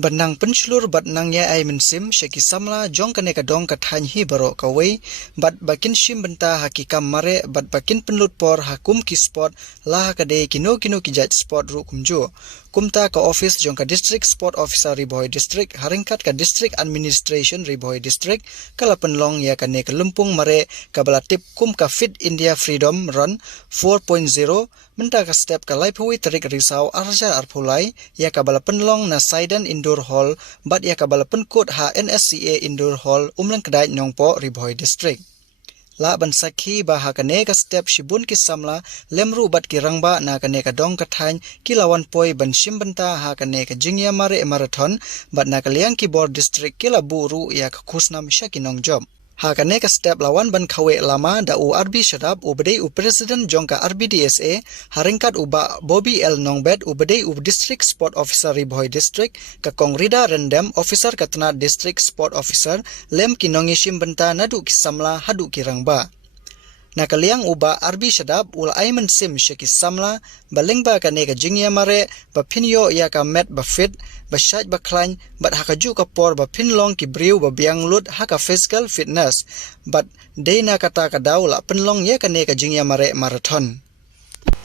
Benang pencelur bat nangya ay mensim syaki samla jong kane kadong kathan hi baro kawai bat bakin shim benta hakikam mare bat bakin penlut por hakum ki spot lah kade kino kijat spot ru kumjo kumta ka office jong ka district sport officer Riboy district haringkat ka district administration Riboy district kala penlong ya kane ka lempung mare kabala tip kum ka fit India freedom run 4.0 menta ka step ka laipuwi tarik risau arja arpulai ya kabala penlong na Saidan Indoor Hall bat ya kabala penkut HNSCA Indoor Hall umlang kedai Nyongpo Riboy District. La ban sakhi ba ha kane ka step shibun ki samla lemru bat ki rangba na kane ka dong kathain kilawan poi ban shimbanta ha kane ka jingya mare marathon bat na kaliang ki bor district kila buru ya ka khusnam shakinong job. Ha kane ka step lawan ban khawe lama da URB shadab ubdei u president jongka RBDSA haringkat uba Bobby L Nongbet ubdei u district sport officer Riboy district ka kongrida rendam officer katna district sport officer lem kinongi shimbenta nadu kisamla hadu kirangba na kaliang uba RB shadab ul aiman sim sheki samla balengba kane ka jingya mare ba pinyo ya ka met ba fit ba shaj ba klan bat hakaju ka por ba pinlong ki briu ba biang lut haka physical fitness bat deina kata ka daula penlong ya kane ka jingya mare marathon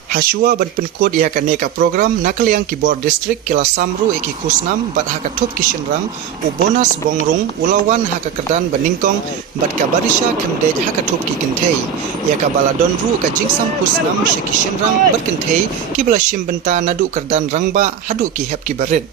Hasua ban penkut ya kane ka program nakaliang ki bor district kila samru iki kusnam bat haka thup kishinrang u bonus bongrung ulawan haka kerdan baningkong bat kabarisha kemdej haka thup ki kentei ya ka baladon ru ka jingsam kusnam shekishinrang bat kentei ki bala shimbenta nadu kerdan rangba hadu ki hep ki barit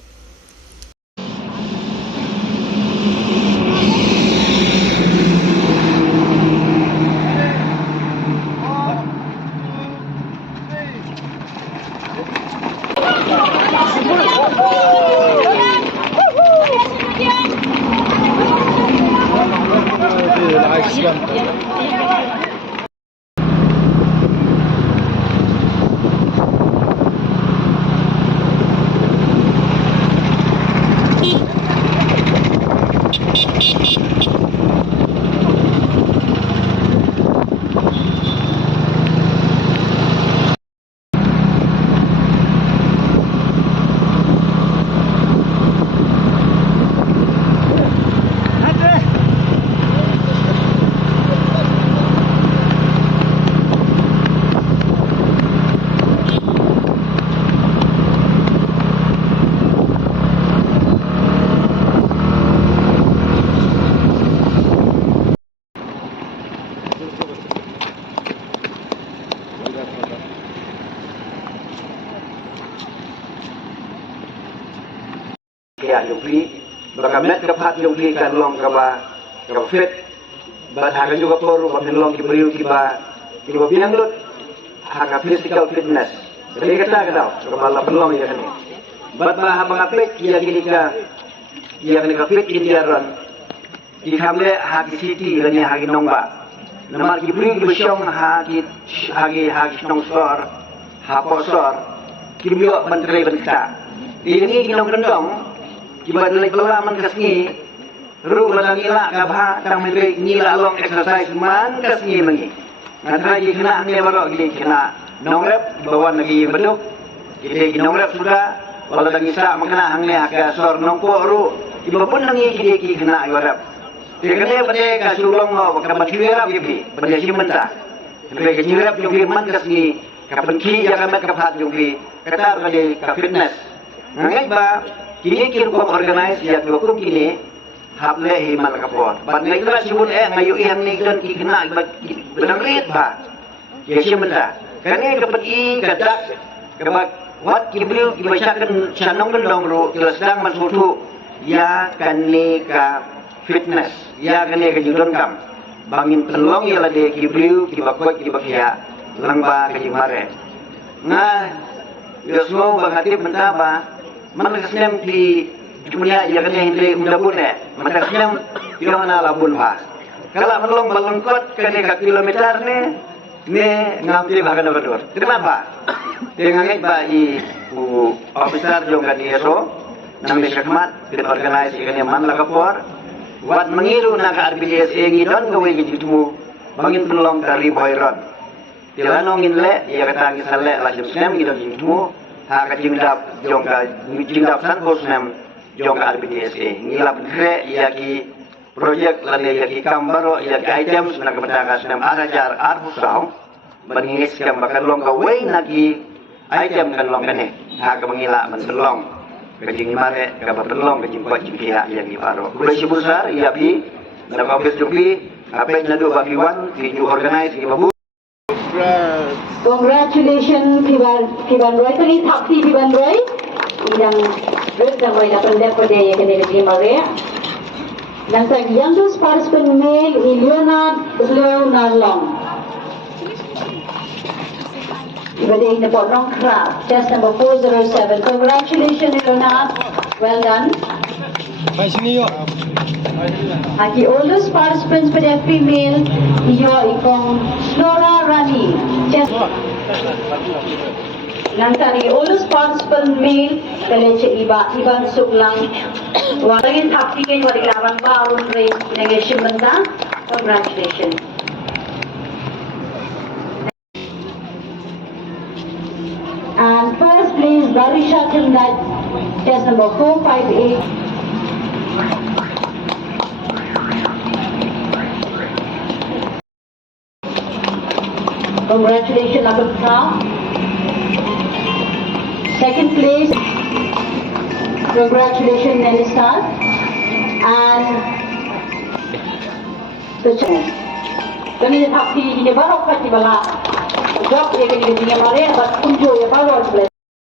ya yupi bakamet kapat yupi kan long kaba fit bat hakan juga poru batin long kibriu kiba biang lut haka physical fitness jadi kata kaba la pelong ya kan bat bah bangapek ya kini ka fit India run di kamle haki city lani haki nongba namar kibriu kibyong haki nong sor haposor kibriu bantre banta ini kinong kendong kiba dalay pelaman kasngi ru ladang ila kabha tang mere ngila long exercise man kasngi mangi ngatra ji kena ne baro gili kena nongrep bawan lagi beduk gili nongrep sudah wala dang isa makna hangne aga sor nongpo ru kiba pun nangi gili ki kena yorap tekane bade ka sulong no ka bathiwera bi bade simenta bade ka nyirap yung man kasngi ka penki ya ka met ka phat yung bi kata bade ka fitness ngai ba kini ko organize ya ko kini hable himal kapor bat negara sibun ngayu ihang negran ki kena benang rit ba ya simenta kane kapat I kadak kabat wat kibriu kibasakan sanong dong ro sedang masutu ya kane ka fitness ya kane ka judon kam bangin telong ya lade kibriu kibakot kibakya langba kajimare nga yosmo bangati mentaba manakasnem di dunia ya kan hindi undabun manakasnem yung nalabun ba kala manlong balangkot kani ka kilometer ne ngamti bagan badur terima ba dengan ba I officer yung kaniro nang syakmat din organize kani man lakapor wat mangiru na ka RBDSA ngidon gawin gitu bangin penlong dari Boyron tilanong inle ya katang isale la syem ngidon gitu ha ka jingdap jongka jingdap san bosnem jong RPTSA ngilap kre yaki projek lane yaki kambaro yaki items na kamatakas nam arajar arhusaw maningis kam bakan long kaway nagi item kan long kane ha ka mangila man selong kajing mare ka bapenlong kajing kuat jipia yang ibaro kulay si besar yapi na kabes jupi apa na do bakiwan ki organize ki babu Congratulations, Kiban Roy. Tadi takti Kiban Roy. Yang berdang Roy dapat dapat dia yang kena terima Maria. Dan sang youngest participant male Leonard Long. Ibadah in the bottom craft. Test number 407. Congratulations, Leonard. Well done. The oldest participants for the female, ikong Flora Rani. Nanti oldest participant male, kaleche Iban Suklang. Warangin taktikan wari laban baru race negation benda. Congratulations. And first place, Barisha Timnat, test number 458. Congratulations, Abu Kham. Second place, congratulations, Nelisar. And the chance. Kami nak pergi di bawah pasti bala. Job dia kini di mana? But unjuk ya bawah.